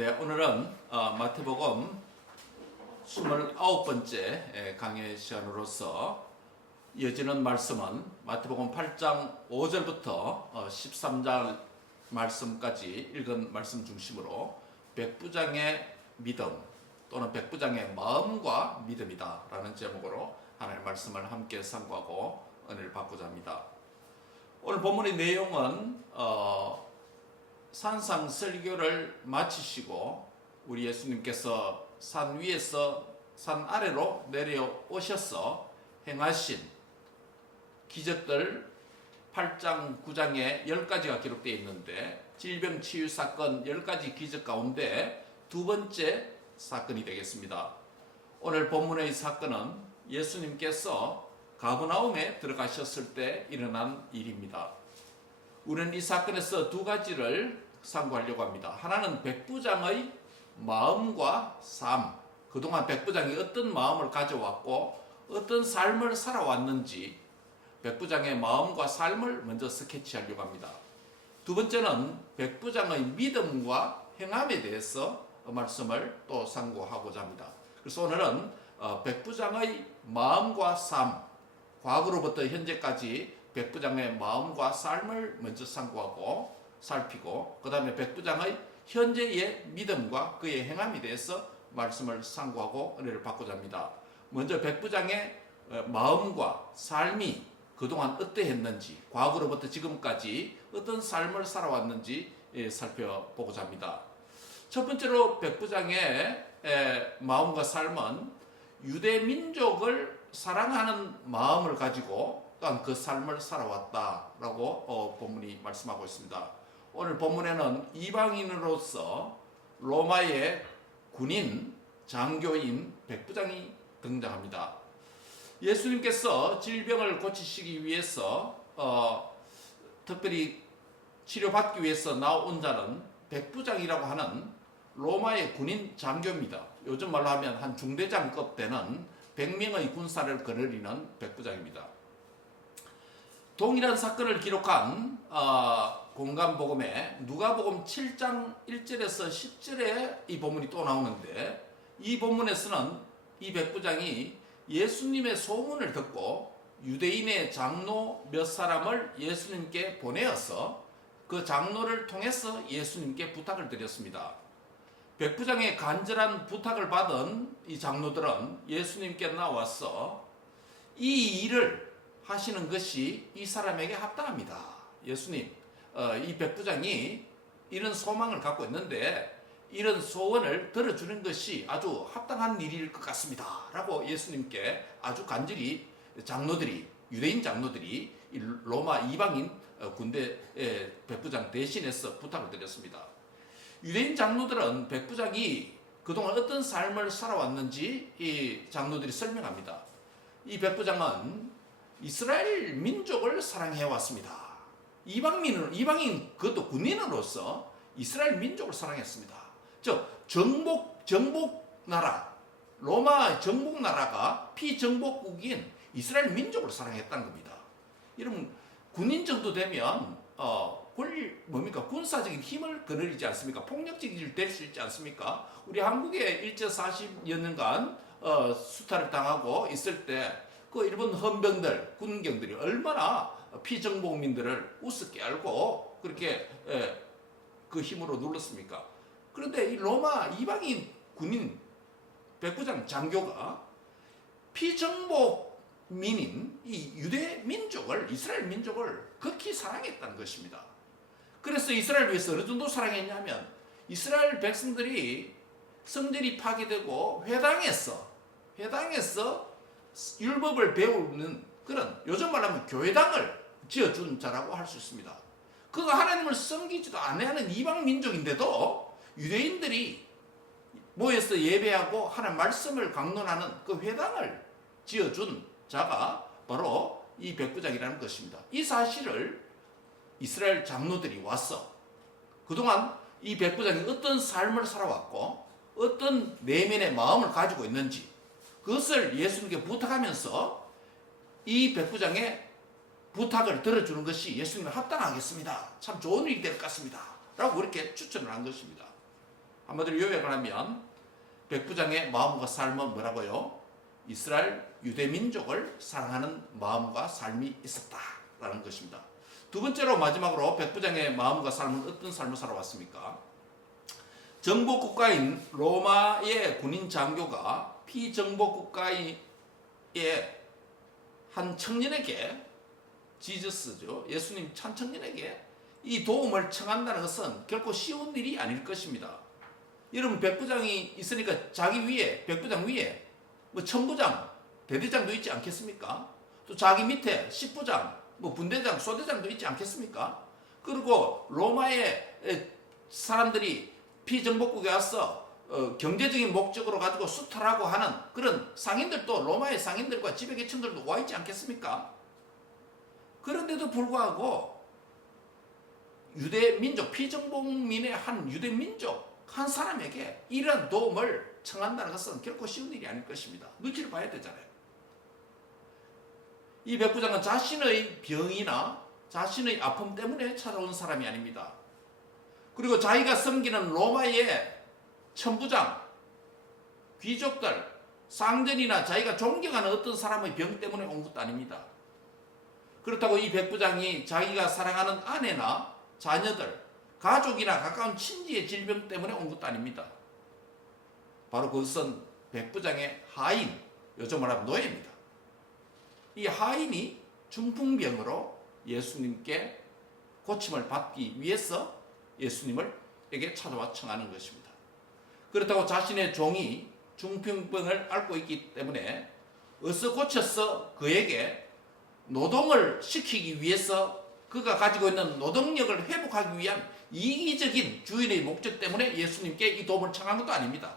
네, 오늘은 마태복음 29번째 강의 시간으로서 이어지는 말씀은 마태복음 8장 5절부터 13장 말씀까지 읽은 말씀 중심으로 백부장의 믿음 또는 백부장의 마음과 믿음이다 라는 제목으로 하나님의 말씀을 함께 상고하고 은혜를 받고자 합니다. 오늘 본문의 내용은 산상 설교를 마치시고 우리 예수님께서 산 위에서 산 아래로 내려오셔서 행하신 기적들 8장 9장에 10가지가 기록되어 있는데 질병치유 사건 10가지 기적 가운데 두 번째 사건이 되겠습니다. 오늘 본문의 사건은 예수님께서 가버나움에 들어가셨을 때 일어난 일입니다. 우리는 이 사건에서 두 가지를 상고하려고 합니다. 하나는 백부장의 마음과 삶, 그동안 백부장이 어떤 마음을 가져왔고 어떤 삶을 살아왔는지 백부장의 마음과 삶을 먼저 스케치하려고 합니다. 두 번째는 백부장의 믿음과 행함에 대해서 말씀을 또 상고하고자 합니다. 그래서 오늘은 백부장의 마음과 삶, 과거로부터 현재까지 백부장의 마음과 삶을 먼저 상고하고 살피고 그 다음에 백부장의 현재의 믿음과 그의 행함에 대해서 말씀을 상고하고 은혜를 받고자 합니다. 먼저 백부장의 마음과 삶이 그동안 어떠했는지 과거로부터 지금까지 어떤 삶을 살아왔는지 살펴보고자 합니다. 첫 번째로 백부장의 마음과 삶은 유대 민족을 사랑하는 마음을 가지고 또한 그 삶을 살아왔다라고 본문이 말씀하고 있습니다. 오늘 본문에는 이방인으로서 로마의 군인, 장교인 백부장이 등장합니다. 예수님께서 질병을 고치시기 위해서 특별히 치료받기 위해서 나온 자는 백부장이라고 하는 로마의 군인 장교입니다. 요즘 말로 하면 한 중대장급 되는 100명의 군사를 거느리는 백부장입니다. 동일한 사건을 기록한 공간복음에 누가복음 7장 1절에서 10절에 이 본문이 또 나오는데 이 본문에서는 이 백부장이 예수님의 소문을 듣고 유대인의 장로 몇 사람을 예수님께 보내어서 그 장로를 통해서 예수님께 부탁을 드렸습니다. 백부장의 간절한 부탁을 받은 이 장로들은 예수님께 나와서 이 일을 하시는 것이 이 사람에게 합당합니다. 예수님, 이 백부장이 이런 소망을 갖고 있는데 이런 소원을 들어주는 것이 아주 합당한 일일 것 같습니다. 라고 예수님께 아주 간절히 장로들이, 유대인 장로들이 로마 이방인 군대 백부장 대신해서 부탁을 드렸습니다. 유대인 장로들은 백부장이 그동안 어떤 삶을 살아왔는지 이 장로들이 설명합니다. 이 백부장은 이스라엘 민족을 사랑해 왔습니다. 이방인 그것도 군인으로서 이스라엘 민족을 사랑했습니다. 즉 정복 나라, 로마 정복 나라가 피정복국인 이스라엘 민족을 사랑했다는 겁니다. 이러면 군인 정도 되면 군사적인 힘을 거느리지 않습니까? 폭력적인 일 될 수 있지 않습니까? 우리 한국에 일제 40여 년간 수탈을 당하고 있을 때 그 일본 헌병들, 군경들이 얼마나 피정복민들을 우습게 알고 그렇게 그 힘으로 눌렀습니까? 그런데 이 로마 이방인 군인 백부장 장교가 피정복민인 이 유대 민족을, 이스라엘 민족을 극히 사랑했다는 것입니다. 그래서 이스라엘 위해서 어느 정도 사랑했냐면 이스라엘 백성들이 성전이 파괴되고 회당에서 율법을 배우는 그런 요즘 말하면 교회당을 지어준 자라고 할 수 있습니다. 그가 하나님을 섬기지도 않는 이방 민족인데도 유대인들이 모여서 예배하고 하나님 말씀을 강론하는 그 회당을 지어준 자가 바로 이 백부장이라는 것입니다. 이 사실을 이스라엘 장로들이 와서 그동안 이 백부장이 어떤 삶을 살아왔고 어떤 내면의 마음을 가지고 있는지 그것을 예수님께 부탁하면서 이 백부장의 부탁을 들어주는 것이 예수님을 합당하겠습니다. 참 좋은 일이 될 것 같습니다. 라고 그렇게 추천을 한 것입니다. 한마디로 요약을 하면 백부장의 마음과 삶은 뭐라고요? 이스라엘 유대 민족을 사랑하는 마음과 삶이 있었다라는 것입니다. 두 번째로 마지막으로 백부장의 마음과 삶은 어떤 삶을 살아왔습니까? 정복 국가인 로마의 군인 장교가 피정복 국가의 한 청년에게 지저스죠. 예수님 참 청년에게 이 도움을 청한다는 것은 결코 쉬운 일이 아닐 것입니다. 여러분 백부장이 있으니까 자기 위에 백부장 위에 뭐 천부장, 대대장도 있지 않겠습니까? 또 자기 밑에 십부장, 뭐 분대장, 소대장도 있지 않겠습니까? 그리고 로마의 사람들이 피정복국에 와서 경제적인 목적으로 가지고 수탈하고 하는 그런 상인들도 로마의 상인들과 지배계층들도 와 있지 않겠습니까? 그런데도 불구하고 유대 민족, 피정복민의 한 유대 민족 한 사람에게 이런 도움을 청한다는 것은 결코 쉬운 일이 아닐 것입니다. 눈치를 봐야 되잖아요. 이 백부장은 자신의 병이나 자신의 아픔 때문에 찾아온 사람이 아닙니다. 그리고 자기가 섬기는 로마의 천부장, 귀족들, 상전이나 자기가 존경하는 어떤 사람의 병 때문에 온 것도 아닙니다. 그렇다고 이 백부장이 자기가 사랑하는 아내나 자녀들, 가족이나 가까운 친지의 질병 때문에 온 것도 아닙니다. 바로 그것은 백부장의 하인, 요즘 말하면 노예입니다. 이 하인이 중풍병으로 예수님께 고침을 받기 위해서 예수님에게 찾아와 청하는 것입니다. 그렇다고 자신의 종이 중풍병을 앓고 있기 때문에 어서 고쳐서 그에게 노동을 시키기 위해서 그가 가지고 있는 노동력을 회복하기 위한 이기적인 주인의 목적 때문에 예수님께 이 도움을 청한 것도 아닙니다.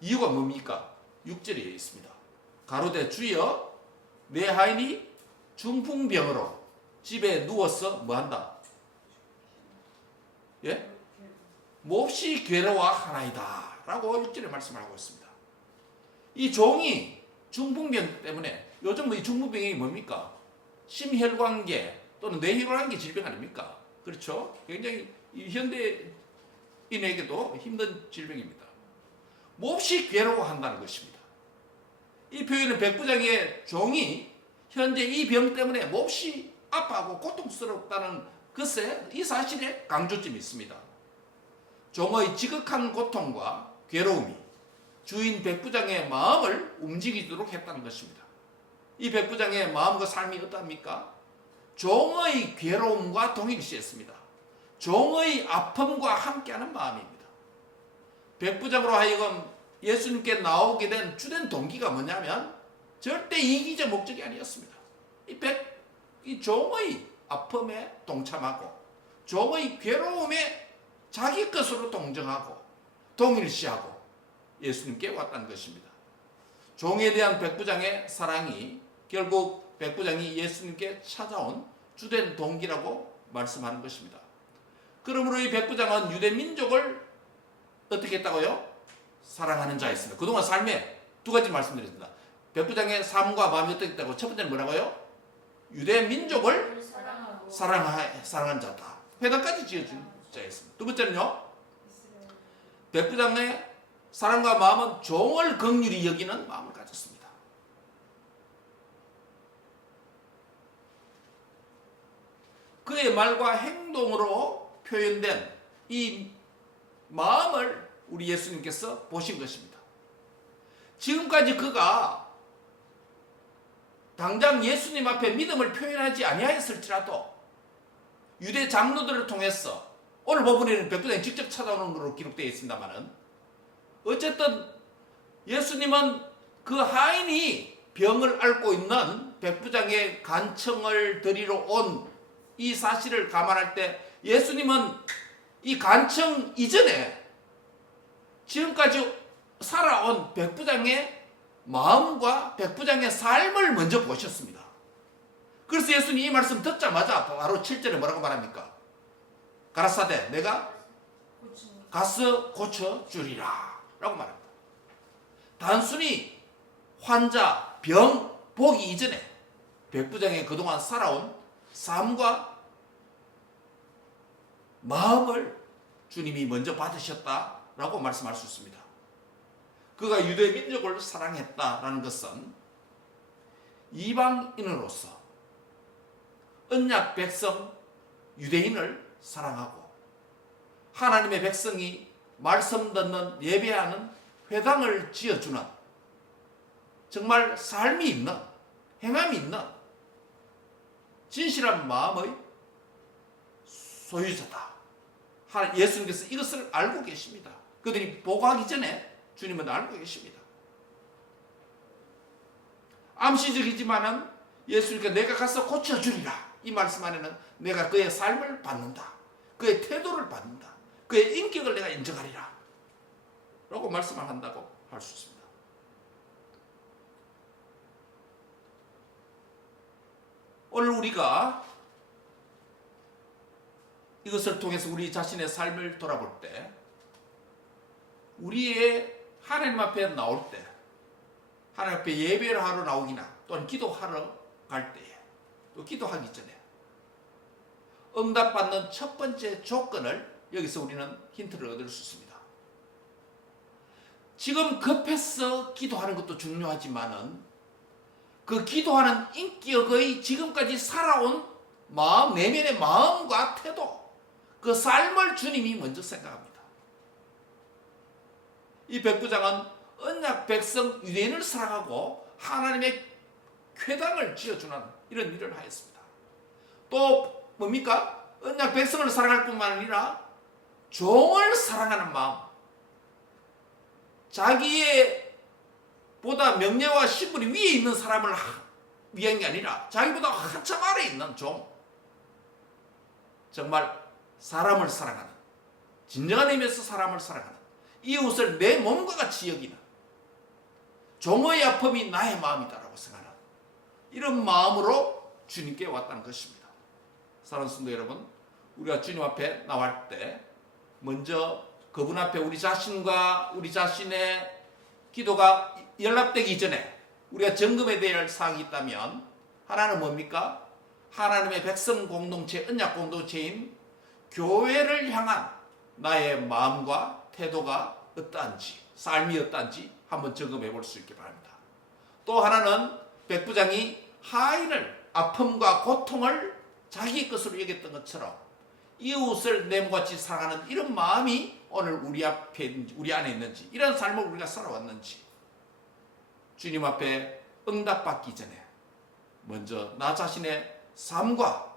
이유가 뭡니까? 6절에 있습니다. 가로되 주여 내 하인이 중풍병으로 집에 누워서 뭐한다? 예? 몹시 괴로워하나이다 라고 6절에 말씀을 하고 있습니다. 이 종이 중풍병 때문에 요즘 이 중풍병이 뭡니까? 심혈관계 또는 뇌혈관계 질병 아닙니까? 그렇죠? 굉장히 현대인에게도 힘든 질병입니다. 몹시 괴로워한다는 것입니다. 이 표현은 백부장의 종이 현재 이 병 때문에 몹시 아파하고 고통스럽다는 것에 이 사실에 강조점이 있습니다. 종의 지극한 고통과 괴로움이 주인 백부장의 마음을 움직이도록 했다는 것입니다. 이 백부장의 마음과 삶이 어떠합니까? 종의 괴로움과 동일시했습니다. 종의 아픔과 함께하는 마음입니다. 백부장으로 하여금 예수님께 나오게 된 주된 동기가 뭐냐면 절대 이기적 목적이 아니었습니다. 이 종의 아픔에 동참하고 종의 괴로움에 자기 것으로 동정하고 동일시하고 예수님께 왔다는 것입니다. 종에 대한 백부장의 사랑이 결국 백부장이 예수님께 찾아온 주된 동기라고 말씀하는 것입니다. 그러므로 이 백부장은 유대 민족을 어떻게 했다고요? 사랑하는 자였습니다. 그동안 삶에 두 가지 말씀드렸습니다. 백부장의 삶과 마음이 어떻게 했다고? 첫 번째는 뭐라고요? 유대 민족을 사랑한 자다. 회당까지 지어준 자였습니다. 두 번째는요? 백부장의 사랑과 마음은 종을 긍휼히 여기는 마음을 가졌습니다. 그의 말과 행동으로 표현된 이 마음을 우리 예수님께서 보신 것입니다. 지금까지 그가 당장 예수님 앞에 믿음을 표현하지 아니하였을지라도 유대 장로들을 통해서 오늘 본문에는 백부장이 직접 찾아오는 것으로 기록되어 있습니다만은 어쨌든 예수님은 그 하인이 병을 앓고 있는 백부장의 간청을 드리러 온 이 사실을 감안할 때 예수님은 이 간청 이전에 지금까지 살아온 백부장의 마음과 백부장의 삶을 먼저 보셨습니다. 그래서 예수님이 이 말씀 듣자마자 바로 7절에 뭐라고 말합니까? 가라사대 내가 가서 고쳐주리라 라고 말합니다. 단순히 환자, 병 보기 이전에 백부장이 그동안 살아온 삶과 마음을 주님이 먼저 받으셨다라고 말씀할 수 있습니다. 그가 유대 민족을 사랑했다라는 것은 이방인으로서 언약 백성 유대인을 사랑하고 하나님의 백성이 말씀 듣는 예배하는 회당을 지어주는 정말 삶이 있는 행함이 있는 진실한 마음의 소유자다. 예수님께서 이것을 알고 계십니다. 그들이 보고하기 전에 주님은 알고 계십니다. 암시적이지만은 예수님께 내가 가서 고쳐주리라 이 말씀 안에는 내가 그의 삶을 받는다, 그의 태도를 받는다, 그의 인격을 내가 인정하리라 라고 말씀을 한다고 할 수 있습니다. 오늘 우리가 이것을 통해서 우리 자신의 삶을 돌아볼 때, 우리의 하나님 앞에 나올 때, 하나님 앞에 예배를 하러 나오기나 또는 기도하러 갈 때에, 또 기도하기 전에 응답받는 첫 번째 조건을 여기서 우리는 힌트를 얻을 수 있습니다. 지금 급해서 기도하는 것도 중요하지만은 그 기도하는 인격의 지금까지 살아온 마음, 내면의 마음과 태도, 그 삶을 주님이 먼저 생각합니다. 이 백부장은 언약 백성 유대인을 사랑하고 하나님의 회당을 지어주는 이런 일을 하였습니다. 또 뭡니까? 언약 백성을 사랑할 뿐만 아니라 종을 사랑하는 마음, 자기의 보다 명예와 신분이 위에 있는 사람을 위한 게 아니라 자기보다 한참 아래에 있는 종, 정말 사람을 사랑하는, 진정한 의미에서 사람을 사랑하는, 이웃을 내 몸과 같이 여기는, 종의 아픔이 나의 마음이다라고 생각하는 이런 마음으로 주님께 왔다는 것입니다. 사랑하는 성도 여러분, 우리가 주님 앞에 나갈 때 먼저 그분 앞에 우리 자신과 우리 자신의 기도가 연락되기 전에 우리가 점검해야 될 사항이 있다면 하나는 뭡니까? 하나님의 백성 공동체, 언약 공동체인 교회를 향한 나의 마음과 태도가 어떠한지, 삶이 어떠한지 한번 점검해 볼 수 있기 바랍니다. 또 하나는 백부장이 하인을, 아픔과 고통을 자기 것으로 여겼던 것처럼 이웃을 내 몸같이 사랑하는 이런 마음이 오늘 우리 앞에, 우리 안에 있는지, 이런 삶을 우리가 살아왔는지 주님 앞에 응답받기 전에 먼저 나 자신의 삶과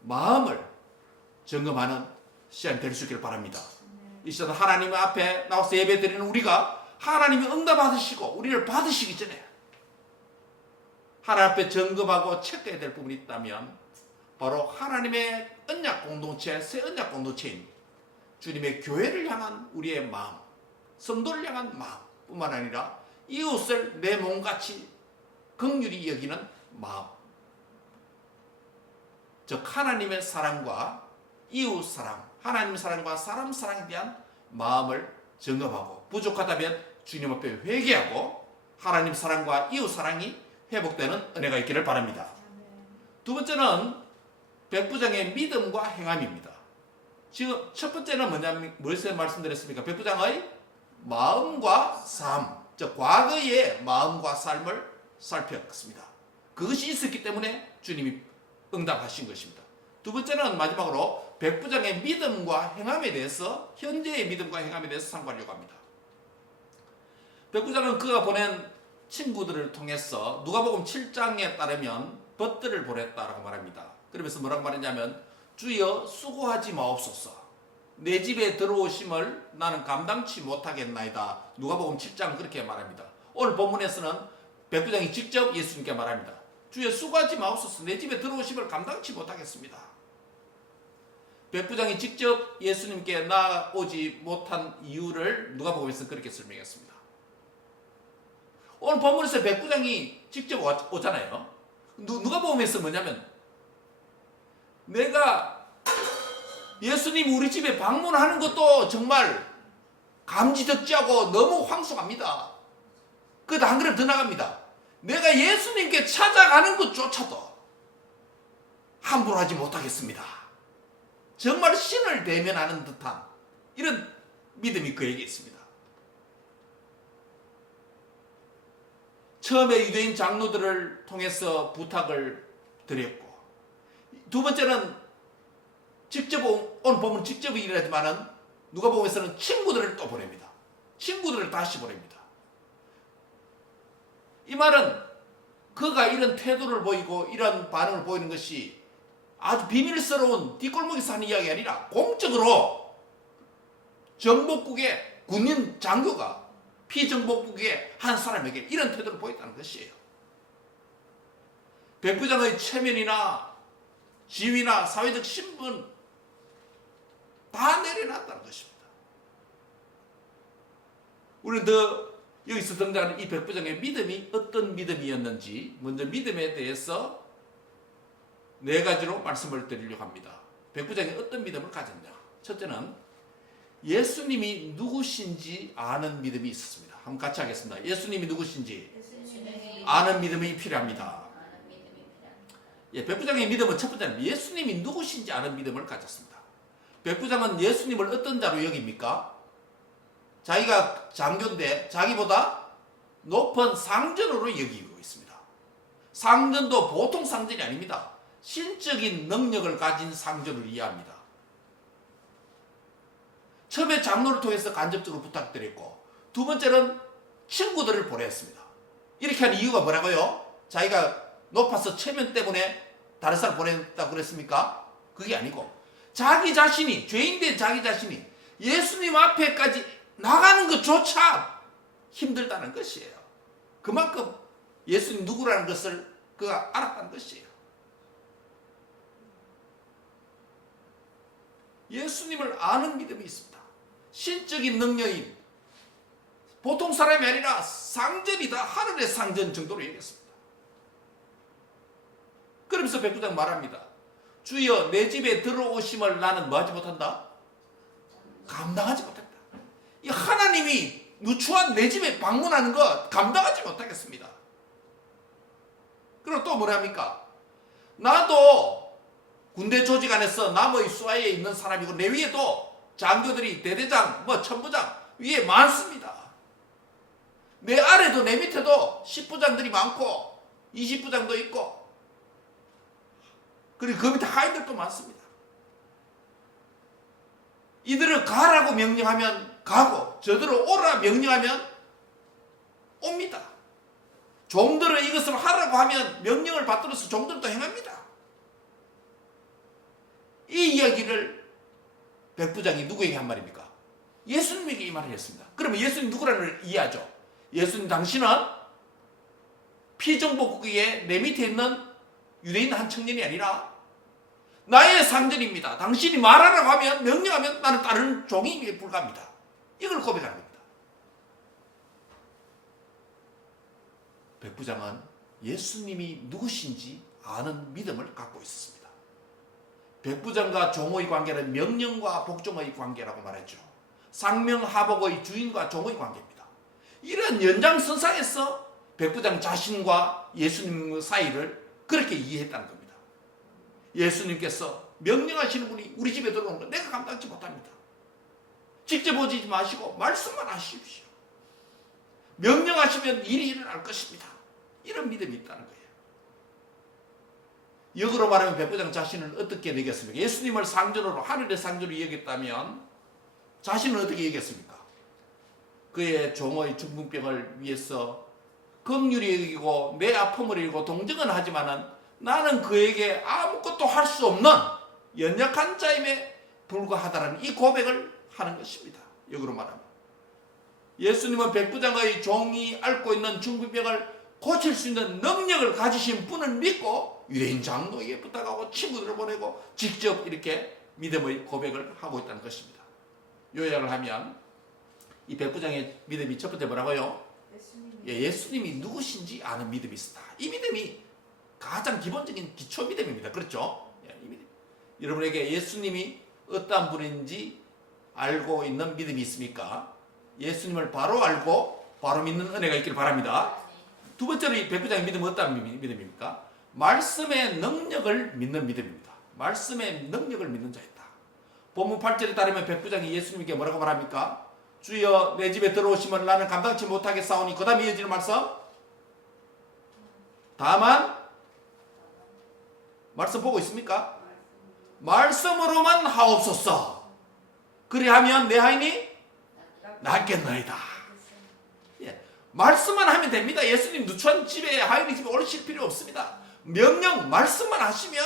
마음을 점검하는 시간이 될 수 있기를 바랍니다. 이 시간 하나님 앞에 나와서 예배드리는 우리가 하나님이 응답받으시고 우리를 받으시기 전에 하나님 앞에 점검하고 체크해야 될 부분이 있다면 바로 하나님의 언약 공동체, 새 언약 공동체인 주님의 교회를 향한 우리의 마음, 성도를 향한 마음뿐만 아니라 이웃을 내 몸같이 긍휼히 여기는 마음, 즉 하나님의 사랑과 이웃 사랑, 하나님 사랑과 사람 사랑에 대한 마음을 점검하고 부족하다면 주님 앞에 회개하고 하나님 사랑과 이웃 사랑이 회복되는 은혜가 있기를 바랍니다. 두 번째는 백부장의 믿음과 행함입니다. 지금 첫 번째는 뭐냐면 무엇을 말씀드렸습니까? 백부장의 마음과 삶, 즉 과거의 마음과 삶을 살폈습니다. 그것이 있었기 때문에 주님이 응답하신 것입니다. 두 번째는 마지막으로 백부장의 믿음과 행함에 대해서, 현재의 믿음과 행함에 대해서 상고하려고 합니다. 백부장은 그가 보낸 친구들을 통해서 누가복음 7장에 따르면 벗들을 보냈다라고 말합니다. 그러면서 뭐라고 말했냐면 주여 수고하지 마옵소서, 내 집에 들어오심을 나는 감당치 못하겠나이다. 누가복음 7장 그렇게 말합니다. 오늘 본문에서는 백부장이 직접 예수님께 말합니다. 주여 수고하지 마옵소서, 내 집에 들어오심을 감당치 못하겠습니다. 백부장이 직접 예수님께 나오지 못한 이유를 누가복음에서 그렇게 설명했습니다. 오늘 본문에서 백부장이 직접 오잖아요. 누가복음에서 뭐냐면 내가 예수님 우리 집에 방문하는 것도 정말 감지덕지하고 너무 황송합니다. 그것도 한 걸음 더 나갑니다. 내가 예수님께 찾아가는 것조차도 함부로 하지 못하겠습니다. 정말 신을 대면하는 듯한 이런 믿음이 그에게 있습니다. 처음에 유대인 장로들을 통해서 부탁을 드렸고, 두 번째는 직접, 오늘 보면 직접이라지만은 누가복음에서는 친구들을 또 보냅니다. 친구들을 다시 보냅니다. 이 말은 그가 이런 태도를 보이고 이런 반응을 보이는 것이 아주 비밀스러운 뒷골목에서 하는 이야기가 아니라 공적으로 정복국의 군인 장교가 피정복국의 한 사람에게 이런 태도를 보였다는 것이에요. 백부장의 체면이나 지위나 사회적 신분 다 내려놨다는 것입니다. 우리는 여기서 등장하는 이 백부장의 믿음이 어떤 믿음이었는지 먼저 믿음에 대해서 네 가지로 말씀을 드리려고 합니다. 백부장이 어떤 믿음을 가졌냐. 첫째는 예수님이 누구신지 아는 믿음이 있었습니다. 한번 같이 하겠습니다. 예수님이 누구신지 아는 믿음이 필요합니다. 예, 백부장의 믿음은 첫 번째는 예수님이 누구신지 아는 믿음을 가졌습니다. 백부장은 예수님을 어떤 자로 여깁니까? 자기가 장교인데 자기보다 높은 상전으로 여기고 있습니다. 상전도 보통 상전이 아닙니다. 신적인 능력을 가진 상전을 이해합니다. 처음에 장로를 통해서 간접적으로 부탁드렸고, 두 번째는 친구들을 보냈습니다. 이렇게 한 이유가 뭐라고요? 자기가 높아서 체면 때문에 다른 사람 보냈다고 그랬습니까? 그게 아니고 자기 자신이, 죄인된 자기 자신이 예수님 앞에까지 나가는 것조차 힘들다는 것이에요. 그만큼 예수님 누구라는 것을 그가 알았다는 것이에요. 예수님을 아는 믿음이 있습니다. 신적인 능력인 보통 사람이 아니라 상전이다, 하늘의 상전 정도로 얘기했습니다. 그러면서 백부장 말합니다. 주여, 내 집에 들어오심을 나는 뭐하지 못한다? 감당하지 못한다. 이 하나님이 누추한 내 집에 방문하는 것 감당하지 못하겠습니다. 그리고 또 뭐랍니까? 나도 군대 조직 안에서 남의 수하에 있는 사람이고 내 위에도 장교들이 대대장, 천부장 위에 많습니다. 내 아래도 내 밑에도 10부장들이 많고 20부장도 있고, 그리고 그 밑에 하인들도 많습니다. 이들을 가라고 명령하면 가고 저들을 오라 명령하면 옵니다. 종들은 이것을 하라고 하면 명령을 받들어서 종들도 행합니다. 이 이야기를 백부장이 누구에게 한 말입니까? 예수님에게 이 말을 했습니다. 그러면 예수님 누구라는 걸 이해하죠? 예수님, 당신은 피정복국에 내 밑에 있는 유대인 한 청년이 아니라 나의 상전입니다. 당신이 말하라고 하면, 명령하면 나는 따르는 종이 불과합니다. 이걸 고백하는 겁니다. 백부장은 예수님이 누구신지 아는 믿음을 갖고 있었습니다. 백부장과 종의 관계는 명령과 복종의 관계라고 말했죠. 상명하복의 주인과 종의 관계입니다. 이런 연장선상에서 백부장 자신과 예수님 사이를 그렇게 이해했다는 겁니다. 예수님께서 명령하시는 분이 우리 집에 들어오는 거 내가 감당치 못합니다. 직접 오지 마시고 말씀만 하십시오. 명령하시면 일이 일어날 것입니다. 이런 믿음이 있다는 거예요. 역으로 말하면 백부장 자신을 어떻게 여겼습니까? 예수님을 상전으로, 하늘의 상전으로 여겼다면 자신은 어떻게 여겼습니까? 그의 종의 중풍병을 위해서 긍휼히 여기고 내 아픔을 여기고 동정은 하지만은 나는 그에게 아무것도 할 수 없는 연약한 자임에 불과하다는 이 고백을 하는 것입니다. 역으로 말하면 예수님은 백부장의 종이 앓고 있는 중풍병을 고칠 수 있는 능력을 가지신 분을 믿고 유대인 장로에게 부탁하고 친구들을 보내고 직접 이렇게 믿음의 고백을 하고 있다는 것입니다. 요약을 하면 이 백부장의 믿음이 첫 번째 뭐라고요? 예수님이 누구신지 아는 믿음이 있었다. 이 믿음이 가장 기본적인 기초 믿음입니다. 그렇죠? 이 믿음. 여러분에게 예수님이 어떠한 분인지 알고 있는 믿음이 있습니까? 예수님을 바로 알고 바로 믿는 은혜가 있기를 바랍니다. 두 번째로 이 백부장의 믿음은 어떠한 믿음입니까? 말씀의 능력을 믿는 믿음입니다. 말씀의 능력을 믿는 자였다. 본문 8절에 따르면 백부장이 예수님께 뭐라고 말합니까? 주여 내 집에 들어오시면 나는 감당치 못하겠사오니. 그 다음에 이어지는 말씀, 다만 말씀 보고 있습니까? 말씀으로만 하옵소서. 그리하면 내 하인이 낫겠나이다. 예, 말씀만 하면 됩니다. 예수님 누추한 집에, 하인이 집에 오르실 필요 없습니다. 명령 말씀만 하시면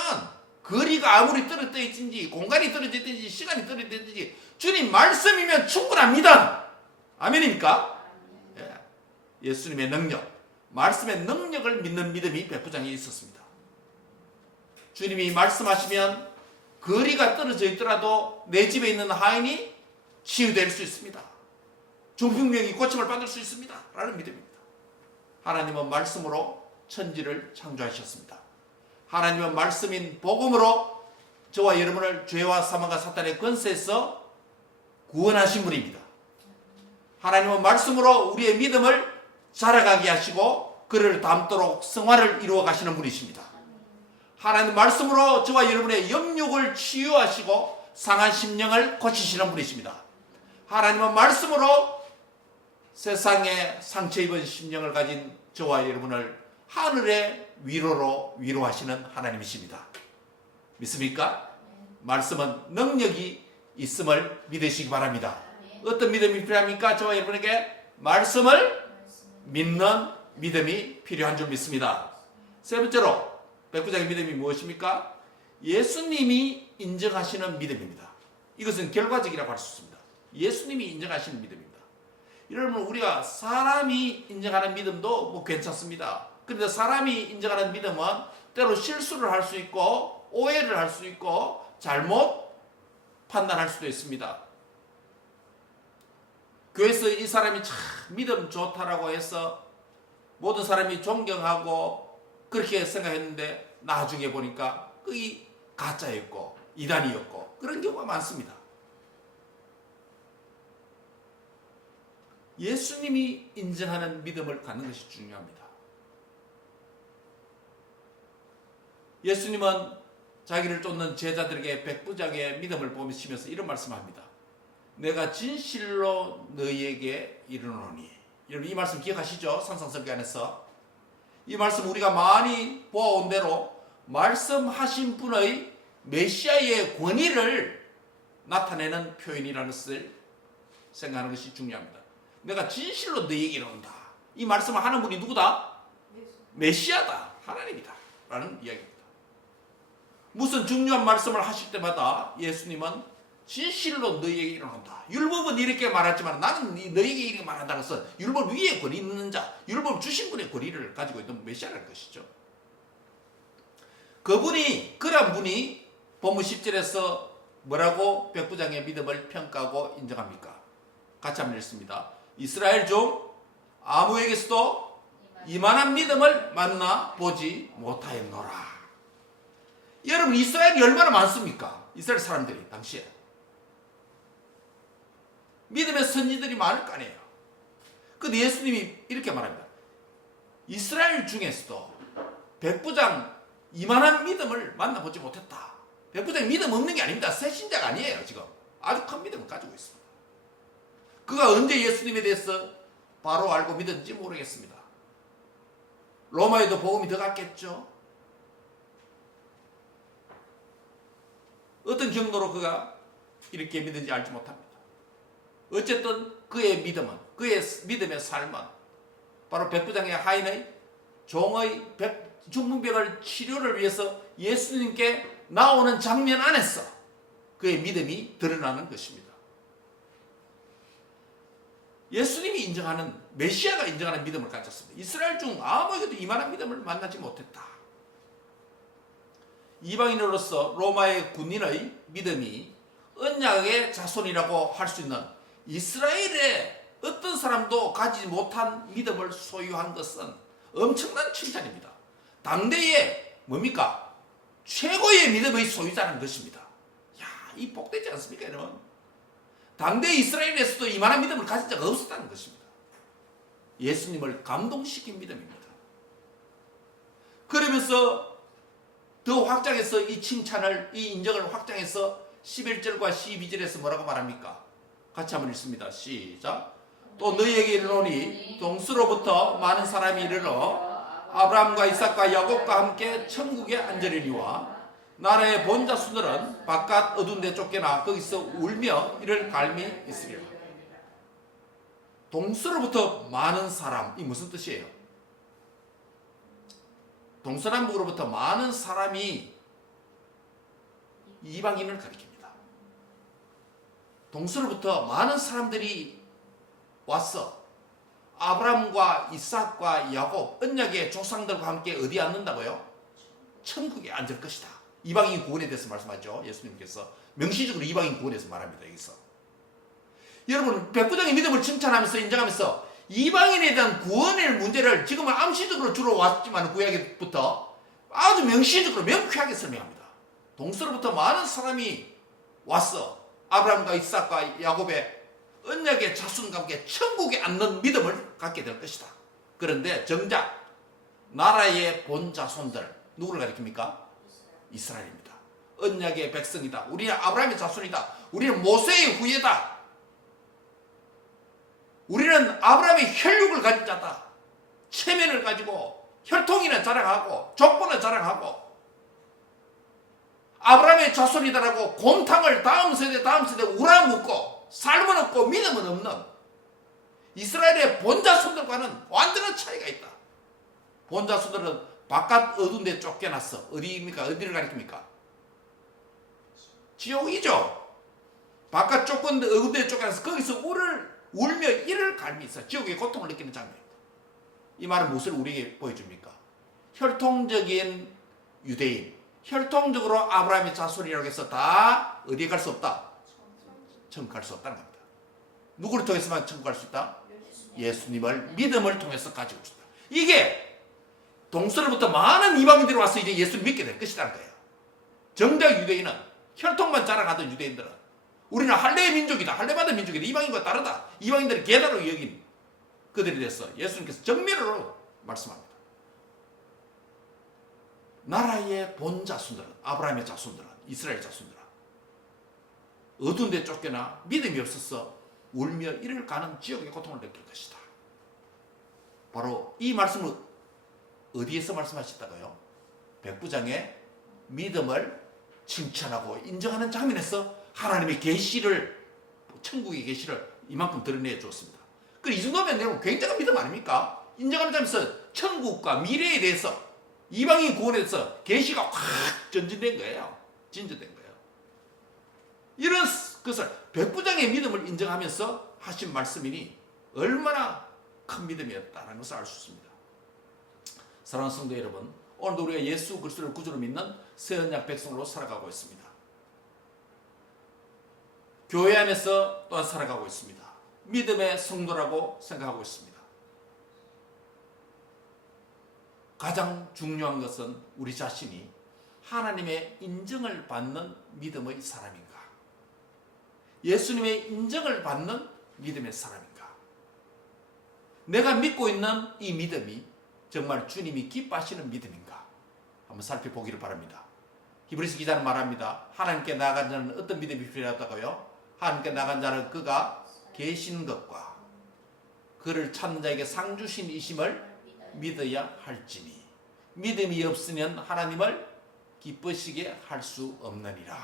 거리가 아무리 떨어져 있든지 공간이 떨어져 있든지 시간이 떨어져 있든지 주님 말씀이면 충분합니다. 아멘입니까? 예, 예수님의 능력, 말씀의 능력을 믿는 믿음이 백부장에 있었습니다. 주님이 말씀하시면 거리가 떨어져 있더라도 내 집에 있는 하인이 치유될 수 있습니다. 중풍병이 고침을 받을 수 있습니다. 라는 믿음입니다. 하나님은 말씀으로 천지를 창조하셨습니다. 하나님은 말씀인 복음으로 저와 여러분을 죄와 사망과 사탄의 권세에서 구원하신 분입니다. 하나님은 말씀으로 우리의 믿음을 자라가게 하시고 그를 닮도록 성화를 이루어 가시는 분이십니다. 하나님 말씀으로 저와 여러분의 영육을 치유하시고 상한 심령을 고치시는 분이십니다. 하나님은 말씀으로 세상에 상처 입은 심령을 가진 저와 여러분을 하늘의 위로로 위로하시는 하나님이십니다. 믿습니까? 말씀은 능력이 있음을 믿으시기 바랍니다. 어떤 믿음이 필요합니까? 저와 여러분에게 말씀을 믿는 믿음이 필요한 줄 믿습니다. 세 번째로 백부장의 믿음이 무엇입니까? 예수님이 인정하시는 믿음입니다. 이것은 결과적이라고 할 수 있습니다. 예수님이 인정하시는 믿음입니다. 여러분, 우리가 사람이 인정하는 믿음도 뭐 괜찮습니다. 그런데 사람이 인정하는 믿음은 때로 실수를 할 수 있고 오해를 할 수 있고 잘못 판단할 수도 있습니다. 교회에서 이 사람이 참 믿음 좋다라고 해서 모든 사람이 존경하고 그렇게 생각했는데 나중에 보니까 그게 가짜였고 이단이었고 그런 경우가 많습니다. 예수님이 인정하는 믿음을 갖는 것이 중요합니다. 예수님은 자기를 쫓는 제자들에게 백부장의 믿음을 보시면서 이런 말씀을 합니다. 내가 진실로 너희에게 이르노니. 여러분 이 말씀 기억하시죠? 상상설교 안에서 이 말씀 우리가 많이 보아온 대로 말씀하신 분의 메시아의 권위를 나타내는 표현이라는 것을 생각하는 것이 중요합니다. 내가 진실로 너희에게 이른다. 이 말씀을 하는 분이 누구다? 메시아다. 하나님이다. 라는 이야기입니다. 무슨 중요한 말씀을 하실 때마다 예수님은 진실로 너희에게 이른다. 율법은 이렇게 말하지만 나는 너희에게 이렇게 말한다고 해서 율법 위에 권위 있는 자, 율법 주신 분의 권위를 가지고 있는 메시아라는 것이죠. 그런 분이 본문 10절에서 뭐라고 백부장의 믿음을 평가하고 인정합니까? 같이 한번 읽습니다. 이스라엘 중 아무에게서도 이만한 믿음을 만나보지 못하였노라. 여러분 이스라엘이 얼마나 많습니까? 이스라엘 사람들이 당시에 믿음의 선지들이 많을 거 아니에요. 근데 예수님이 이렇게 말합니다. 이스라엘 중에서도 백부장 이만한 믿음을 만나보지 못했다. 백부장이 믿음 없는 게 아닙니다. 새신자가 아니에요. 지금 아주 큰 믿음을 가지고 있습니다. 그가 언제 예수님에 대해서 바로 알고 믿었는지 모르겠습니다. 로마에도 복음이 들어갔겠죠. 어떤 경로로 그가 이렇게 믿는지 알지 못합니다. 어쨌든 그의 믿음은, 그의 믿음의 삶은 바로 백부장의 하인의 종의 중풍병을 치료를 위해서 예수님께 나오는 장면 안에서 그의 믿음이 드러나는 것입니다. 예수님이 인정하는, 메시아가 인정하는 믿음을 가졌습니다. 이스라엘 중 아무에게도 이만한 믿음을 만나지 못했다. 이방인으로서 로마의 군인의 믿음이 언약의 자손이라고 할 수 있는 이스라엘의 어떤 사람도 가지지 못한 믿음을 소유한 것은 엄청난 칭찬입니다. 당대의 뭡니까? 최고의 믿음의 소유자라는 것입니다. 야, 이 복되지 않습니까, 여러분? 당대 이스라엘에서도 이만한 믿음을 가진 자가 없었다는 것입니다. 예수님을 감동시킨 믿음입니다. 그러면서 더 확장해서 이 칭찬을, 이 인정을 확장해서 11절과 12절에서 뭐라고 말합니까? 같이 한번 읽습니다. 시작. 또 너희에게 이르노니 동수로부터 많은 사람이 이르러 아브라함과 이삭과 야곱과 함께 천국에 앉으리니와 나라의 본자손들은 바깥 어두운 데 쫓겨나 거기서 울며 이를 갈미 있으리라. 동서로부터 많은 사람, 이 무슨 뜻이에요? 동서남북으로부터 많은 사람이 이방인을 가리킵니다. 동서로부터 많은 사람들이 왔어. 아브라함과 이삭과 야곱, 언약의 조상들과 함께 어디에 앉는다고요? 천국에 앉을 것이다. 이방인 구원에 대해서 말씀하죠. 예수님께서 명시적으로 이방인 구원에 대해서 말합니다. 여기서 여러분, 백부장의 믿음을 칭찬하면서 인정하면서 이방인에 대한 구원의 문제를 지금은 암시적으로 주로 왔지만 구약부터 아주 명시적으로 명쾌하게 설명합니다. 동서로부터 많은 사람이 왔어. 아브라함과 이삭과 야곱의 언약의 자손과 함께 천국에 앉는 믿음을 갖게 될 것이다. 그런데 정작 나라의 본자손들, 누구를 가리킵니까? 이스라엘입니다. 언약의 백성이다. 우리는 아브라함의 자손이다. 우리는 모세의 후예다. 우리는 아브라함의 혈육을 가진 자다. 체면을 가지고 혈통이나 자랑하고 족보나 자랑하고 아브라함의 자손이다라고 곰탕을 다음 세대 우라묻고 삶은 없고 믿음은 없는 이스라엘의 본자손들과는 완전한 차이가 있다. 본자손들은 바깥 어두운 데 쫓겨났어. 어디입니까? 어디를 가리킵니까? 지옥이죠. 바깥 어두운 데 쫓겨나서 거기서 울며 이를 갈미 있어. 지옥의 고통을 느끼는 장면입니다. 이 말은 무엇을 우리에게 보여줍니까? 혈통적인 유대인, 혈통적으로 아브라함의 자손이라고 해서 다 어디에 갈 수 없다? 천국 갈 수 없다는 겁니다. 누구를 통해서만 천국 갈 수 있다? 예수님을 믿음을 통해서 가지고 있다. 이게 동서로부터 많은 이방인들이 와서 이제 예수를 믿게 될 것이라는 거예요. 정작 유대인은 혈통만 자랑하던 유대인들은 우리는 할례의 민족이다. 할례받은 민족이다. 이방인과 다르다. 이방인들이 계다로 여긴 그들에 대해서 예수님께서 정면으로 말씀합니다. 나라의 본자손들은, 아브라함의 자손들은, 이스라엘 자손들은 어두운 데 쫓겨나 믿음이 없어서 울며 이를 가는 지옥의 고통을 느낄 것이다. 바로 이 말씀을 어디에서 말씀하셨다고요? 백부장의 믿음을 칭찬하고 인정하는 장면에서 하나님의 계시를, 천국의 계시를 이만큼 드러내 주었습니다. 이 정도면 여러분 굉장한 믿음 아닙니까? 인정하는 장면에서 천국과 미래에 대해서 이방인 구원에 대해서 계시가 확 전진된 거예요. 진전된 거예요. 이런 것을 백부장의 믿음을 인정하면서 하신 말씀이니 얼마나 큰 믿음이었다는 것을 알 수 있습니다. 사랑하는 성도 여러분, 오늘도 우리가 예수 그리스도를 구주로 믿는 새 언약 백성으로 살아가고 있습니다. 교회 안에서 또한 살아가고 있습니다. 믿음의 성도라고 생각하고 있습니다. 가장 중요한 것은 우리 자신이 하나님의 인정을 받는 믿음의 사람인가? 예수님의 인정을 받는 믿음의 사람인가? 내가 믿고 있는 이 믿음이 정말 주님이 기뻐하시는 믿음인가? 한번 살펴보기를 바랍니다. 히브리서 기자는 말합니다. 하나님께 나아간 자는 어떤 믿음이 필요하다고요? 하나님께 나아간 자는 그가 계신 것과 그를 찾는 자에게 상 주신 이심을 믿어야 할지니 믿음이 없으면 하나님을 기쁘시게 할 수 없느니라.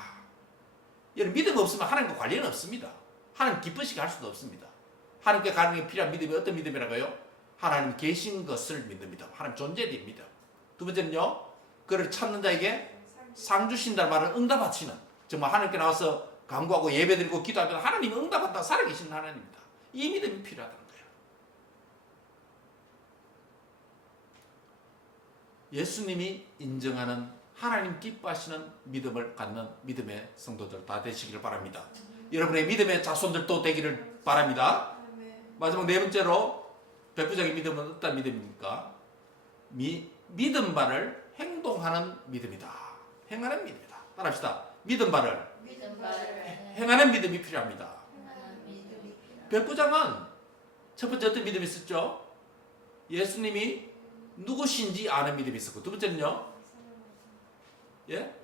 여러분, 믿음 없으면 하나님과 관련은 없습니다. 하나님 기쁘시게 할 수도 없습니다. 하나님께 가는 필요한 믿음이 어떤 믿음이라고요? 하나님 계신 것을 믿는 믿음, 하나님 존재에 대한 믿음. 두 번째는요, 그를 찾는 자에게 상 주신다는 말은 응답하시는, 정말 하나님께 나와서 간구하고 예배드리고 기도하면 하나님이 응답한다, 살아계신 하나님입니다. 이 믿음이 필요하다는 거예요. 예수님이 인정하는 하나님 기뻐하시는 믿음을 갖는 믿음의 성도들 다 되시기를 바랍니다. 여러분의 믿음의 자손들도 되기를 바랍니다. 마지막 네 번째로 백부장의 믿음은 어떤 믿음입니까? 믿음 바를 행동하는 믿음이다. 행하는 믿음이다. 따라합시다. 믿음 바를 행하는 믿음이 필요합니다. 백부장은 첫 번째 어떤 믿음이 있었죠? 예수님이 누구신지 아는 믿음이 있었고, 두 번째는요? 예?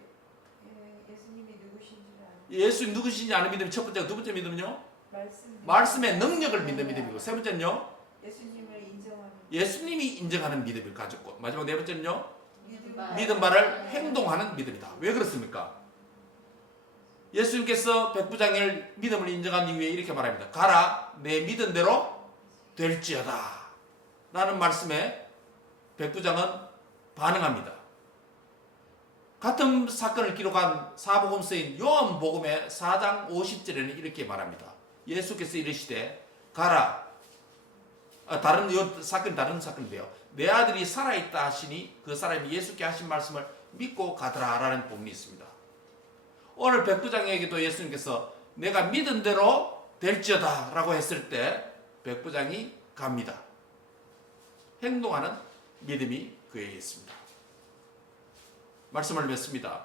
예수님이 누구신지를 아는 예수님 누구신지 아는 믿음이 첫 번째고, 두 번째 믿음은요? 말씀. 말씀의 능력을 믿는 믿음이고, 세 번째는요? 예수님을 인정하는 예수님이 인정하는 믿음을 가졌고, 마지막 네 번째는요? 믿음. 믿은 바를 행동하는 믿음이다. 왜 그렇습니까? 예수님께서 백부장의 믿음을 인정한 이후에 이렇게 말합니다. 가라, 내 믿은 대로 될지어다 라는 말씀에 백부장은 반응합니다. 같은 사건을 기록한 사복음서인 요한복음의 4장 50절에는 이렇게 말합니다. 예수께서 이르시되 가라, 다른 사건이 다른 사건인데요. 내 아들이 살아있다 하시니 그 사람이 예수께 하신 말씀을 믿고 가더라 라는 본문이 있습니다. 오늘 백부장에게도 예수님께서 내가 믿은 대로 될지어다 라고 했을 때 백부장이 갑니다. 행동하는 믿음이 그에 있습니다. 말씀을 맺습니다.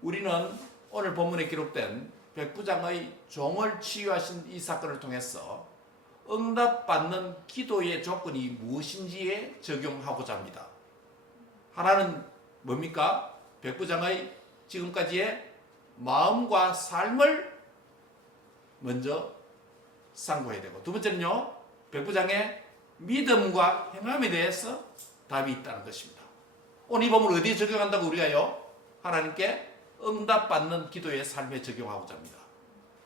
우리는 오늘 본문에 기록된 백부장의 종을 치유하신 이 사건을 통해서 응답받는 기도의 조건이 무엇인지에 적용하고자 합니다. 하나는 뭡니까? 백부장의 지금까지의 마음과 삶을 먼저 상고해야 되고, 두 번째는요, 백부장의 믿음과 행함에 대해서 답이 있다는 것입니다. 오늘 이 본문을 어디에 적용한다고 우리가요? 하나님께 응답받는 기도의 삶에 적용하고자 합니다.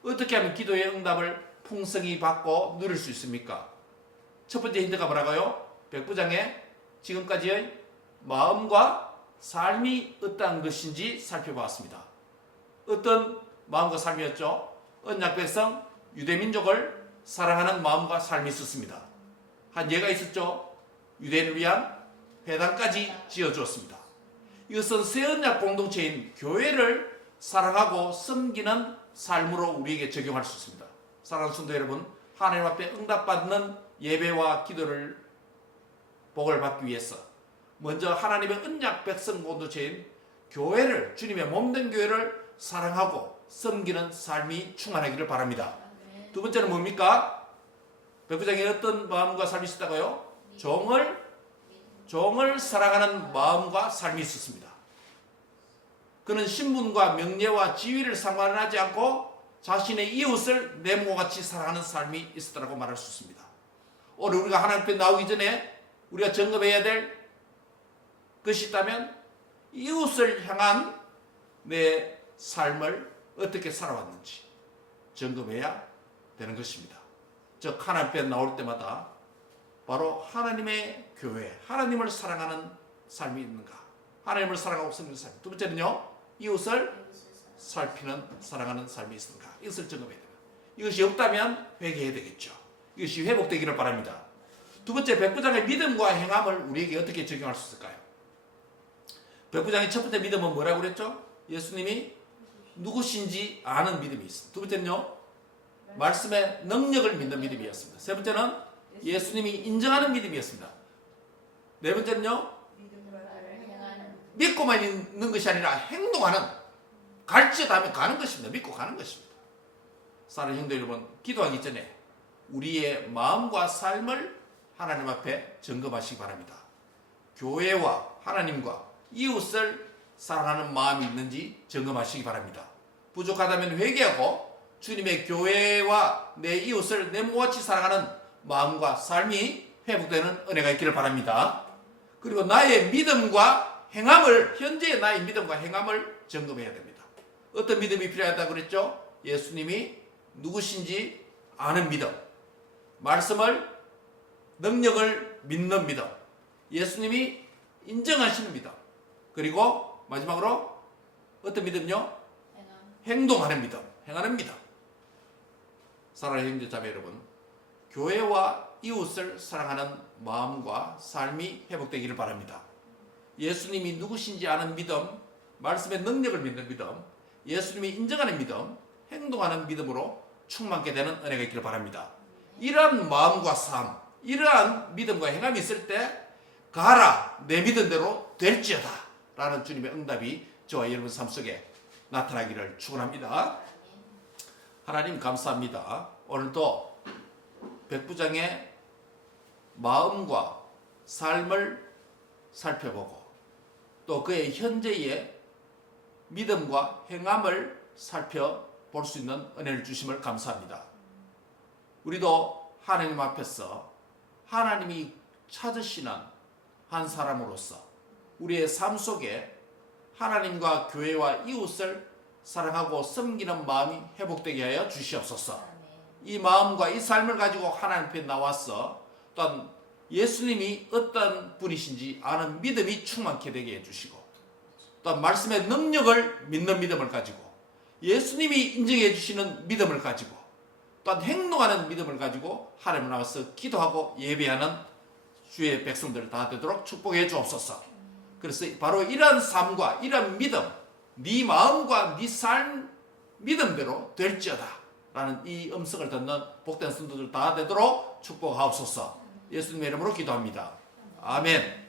어떻게 하면 기도의 응답을 풍성히 받고 누릴 수 있습니까? 첫 번째 힌트가 뭐라고요? 백부장의 지금까지의 마음과 삶이 어떠한 것인지 살펴보았습니다. 어떤 마음과 삶이었죠? 언약 백성 유대민족을 사랑하는 마음과 삶이 있었습니다. 한 예가 있었죠? 유대인을 위한 회당까지 지어주었습니다. 이것은 새 언약 공동체인 교회를 사랑하고 섬기는 삶으로 우리에게 적용할 수 있습니다. 사랑하는 성도 여러분, 하나님 앞에 응답받는 예배와 기도를 복을 받기 위해서 먼저 하나님의 언약 백성 공동체인 교회를, 주님의 몸된 교회를 사랑하고 섬기는 삶이 충만하기를 바랍니다. 두 번째는 뭡니까? 백부장이 어떤 마음과 삶이 있었다고요? 종을 사랑하는 마음과 삶이 있었습니다. 그는 신분과 명예와 지위를 상관하지 않고 자신의 이웃을 내 몸과 같이 사랑하는 삶이 있었다고 말할 수 있습니다. 오늘 우리가 하나님 앞에 나오기 전에 우리가 점검해야 될 것이 있다면 이웃을 향한 내 삶을 어떻게 살아왔는지 점검해야 되는 것입니다. 즉 하나님 앞에 나올 때마다 바로 하나님의 교회, 하나님을 사랑하는 삶이 있는가, 하나님을 사랑하고 섬기는 삶. 두 번째는요, 이웃을 살피는, 사랑하는 삶이 있는가, 이것을 점검해야 됩니다. 이것이 없다면 회개해야 되겠죠. 이것이 회복되기를 바랍니다. 두 번째, 백부장의 믿음과 행함을 우리에게 어떻게 적용할 수 있을까요? 백부장의 첫 번째 믿음은 뭐라고 그랬죠? 예수님이 누구신지 아는 믿음이 있습니다. 두 번째는요, 말씀의 능력을 믿는 믿음이었습니다. 세 번째는 예수님이 인정하는 믿음이었습니다. 네 번째는요, 믿고만 있는 것이 아니라 행동하는, 갈지어다 하면 가는 것입니다. 믿고 가는 것입니다. 사랑하는 형제 여러분, 기도하기 전에 우리의 마음과 삶을 하나님 앞에 점검하시기 바랍니다. 교회와 하나님과 이웃을 사랑하는 마음이 있는지 점검하시기 바랍니다. 부족하다면 회개하고 주님의 교회와 내 이웃을 내 몸같이 사랑하는 마음과 삶이 회복되는 은혜가 있기를 바랍니다. 그리고 나의 믿음과 행함을, 현재의 나의 믿음과 행함을 점검해야 됩니다. 어떤 믿음이 필요하다고 그랬죠? 예수님이 누구신지 아는 믿음, 말씀을, 능력을 믿는 믿음, 예수님이 인정하시는 믿음, 그리고 마지막으로 어떤 믿음요? 행동하는 믿음, 행하는 믿음. 사랑하는 형제 자매 여러분, 교회와 이웃을 사랑하는 마음과 삶이 회복되기를 바랍니다. 예수님이 누구신지 아는 믿음, 말씀의 능력을 믿는 믿음, 예수님이 인정하는 믿음, 행동하는 믿음으로 충만케 되는 은혜가 있기를 바랍니다. 이러한 마음과 삶, 이러한 믿음과 행함이 있을 때 가라, 내 믿은 대로 될지어다 라는 주님의 응답이 저와 여러분 삶 속에 나타나기를 축원합니다. 하나님 감사합니다. 오늘도 백부장의 마음과 삶을 살펴보고 또 그의 현재의 믿음과 행함을 살펴볼 수 있는 은혜를 주심을 감사합니다. 우리도 하나님 앞에서 하나님이 찾으시는 한 사람으로서 우리의 삶 속에 하나님과 교회와 이웃을 사랑하고 섬기는 마음이 회복되게 하여 주시옵소서. 이 마음과 이 삶을 가지고 하나님 앞에 나와서 또한 예수님이 어떤 분이신지 아는 믿음이 충만케 되게 해주시고 또한 말씀의 능력을 믿는 믿음을 가지고 예수님이 인정해 주시는 믿음을 가지고 또한 행동하는 믿음을 가지고 하나님 나와서 기도하고 예배하는 주의 백성들 다 되도록 축복해 주옵소서. 그래서 바로 이러한 삶과 이러한 믿음, 네 마음과 네 삶 믿음대로 될지어다 라는 이 음성을 듣는 복된 성도들 다 되도록 축복하옵소서. 예수님의 이름으로 기도합니다. 아멘.